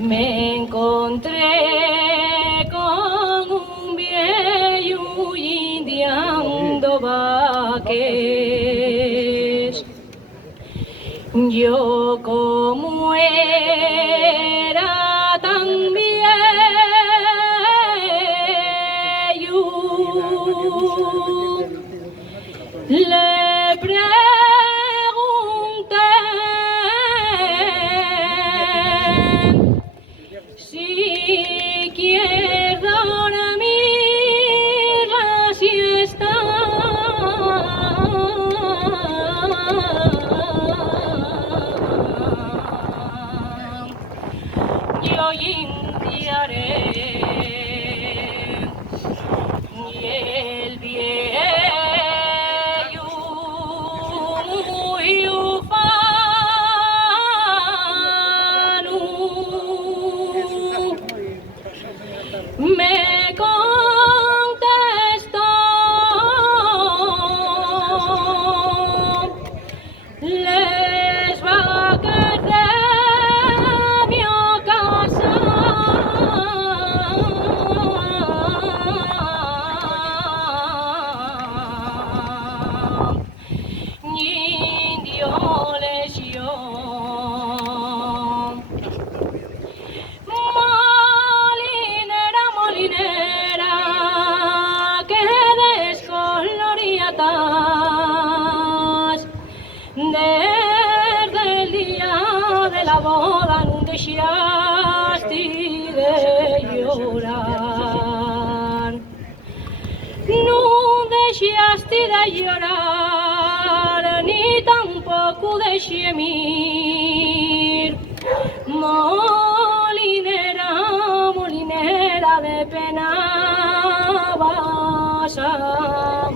Me encontré con un viejo indiando vaques. Yo como era tan viejo, le pregunté si quiere dormir la siesta. Yo indiaré y el viejo muy ufano me contestó, les va a querer mi casa. Indio les yo. Molinera, molinera, que descoloriatas desde el día de la boda no deixaste de llorar. No deixaste de llorar, ni tampoco de gemir. Molinera, molinera, de pena vas a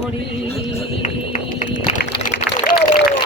morir.